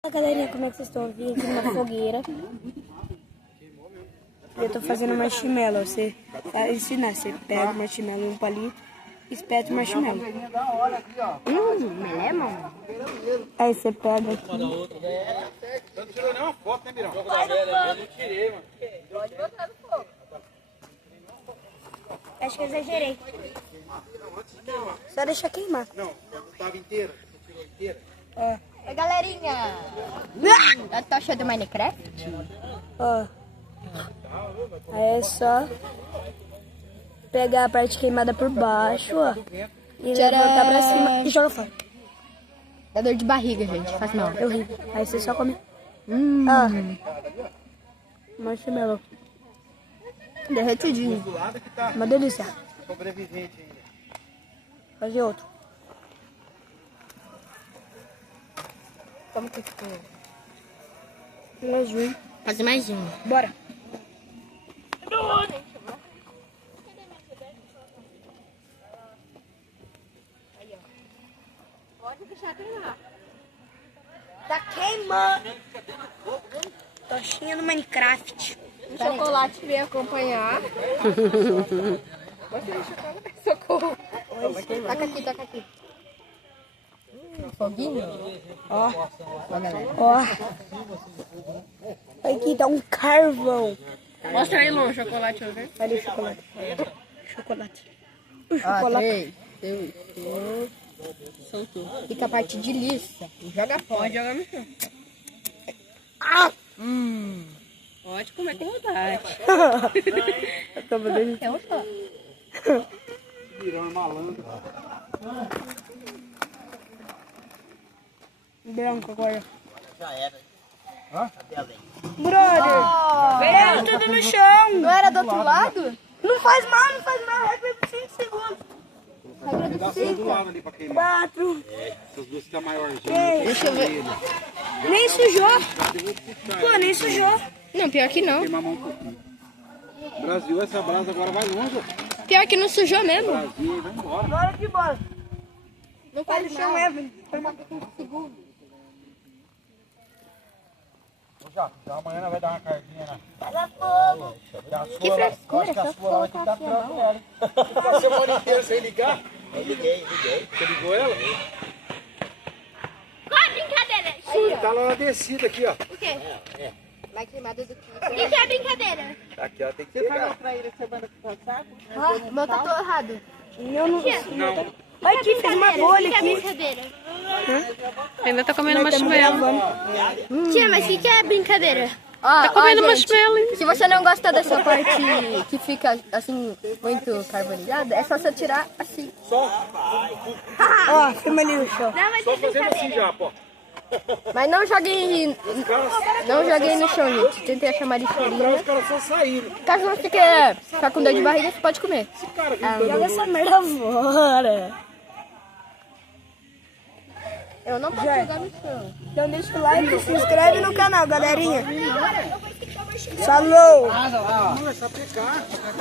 Fala galerinha, como é que vocês estão? Eu vim aqui numa fogueira e eu tô fazendo marshmallow. Você vai ensinar, você pega o marshmallow em um palito e espeta o marshmallow. Melema? Aí você pega aqui. Você não tirou nenhuma foto, né, Mirão? Eu não tirei, mano. Pode botar no fogo. Acho que eu exagerei. Só deixa queimar. Não, estava inteira. Você tirou inteira? É. Oi, galerinha. Já tá achando do Minecraft? Ó. Aí é só pegar a parte queimada por baixo, ó. E levantar pra cima e joga fora. Dá dor de barriga, gente. Faz mal. É horrível. Aí você só come. Ó. Marshmallow. Derretidinho. Do lado que tá Uma delícia. sobrevivente ainda. Fazer outro. Como que ficou? Um azul. Fazer mais um. Bora. Pode deixar queimar. Tá queimando. Tostinha do Minecraft. O chocolate vem acompanhar. Bota aí, chocolate. Socorro. Taca aqui, taca aqui. Foguinho? Ó. Ó, galera. Ó. Aqui tá um carvão. Mostra aí, Lô, o chocolate, ó. Olha o chocolate. Chocolate. Ó, 3, 2, 1. Soltou. Fica a parte de lista. Joga fora. Pode jogar no chão. Ah! Pode comer com vontade. Acaba dele. É um só. Mirão é malandro. Branco agora. Já era. Hã? Brother! Veio tudo no chão. Não era do outro lado? Não faz mal, não faz mal. Regra de 5 segundos. Dá só do lado ali pra queimar. 4. Essas duas que tá maiorzinha. Deixa eu ver. Nem sujou. Pô, nem sujou. Não, pior que não. Queimar a mão um pouquinho. Brasil, essa brasa agora vai longe. Pior que não sujou mesmo. Brasil, vai embora. Bora que bora. Não Faz faz o chão, mal. Evelyn. Já amanhã nós vai dar uma carguinha, né? Pega fogo. Que frescura, só colocar aqui a mão. Ficou a semana inteira sem ligar? Eu liguei. Você ligou ela? Qual a brincadeira? Ele tá lá na descida aqui, ó. O quê? Mais queimada do que... O que é a brincadeira? Aqui, ó, tem que ligar. O meu tá todo errado. Eu não... Não. Olha aqui, fez uma bolha O que é a aqui. brincadeira? Ainda tá comendo marshmallow. Tia, mas o que é a brincadeira? Tá comendo marshmallow. Se você não gosta dessa parte que fica assim, muito carbonizada, é só você tirar assim. Ó, filma ali no chão. Não, mas Só é fazendo assim brincadeira. já, pô. Mas não joguei no chão, gente. Tentei achar mais lixeirinha. Os caras só saíram. Caso você quer ficar com dor de barriga, você pode comer. Esse cara aqui Joga essa merda fora. Eu não posso jogar no chão. Então deixa o like e se inscreve no canal, galerinha. Falou! não é só pegar.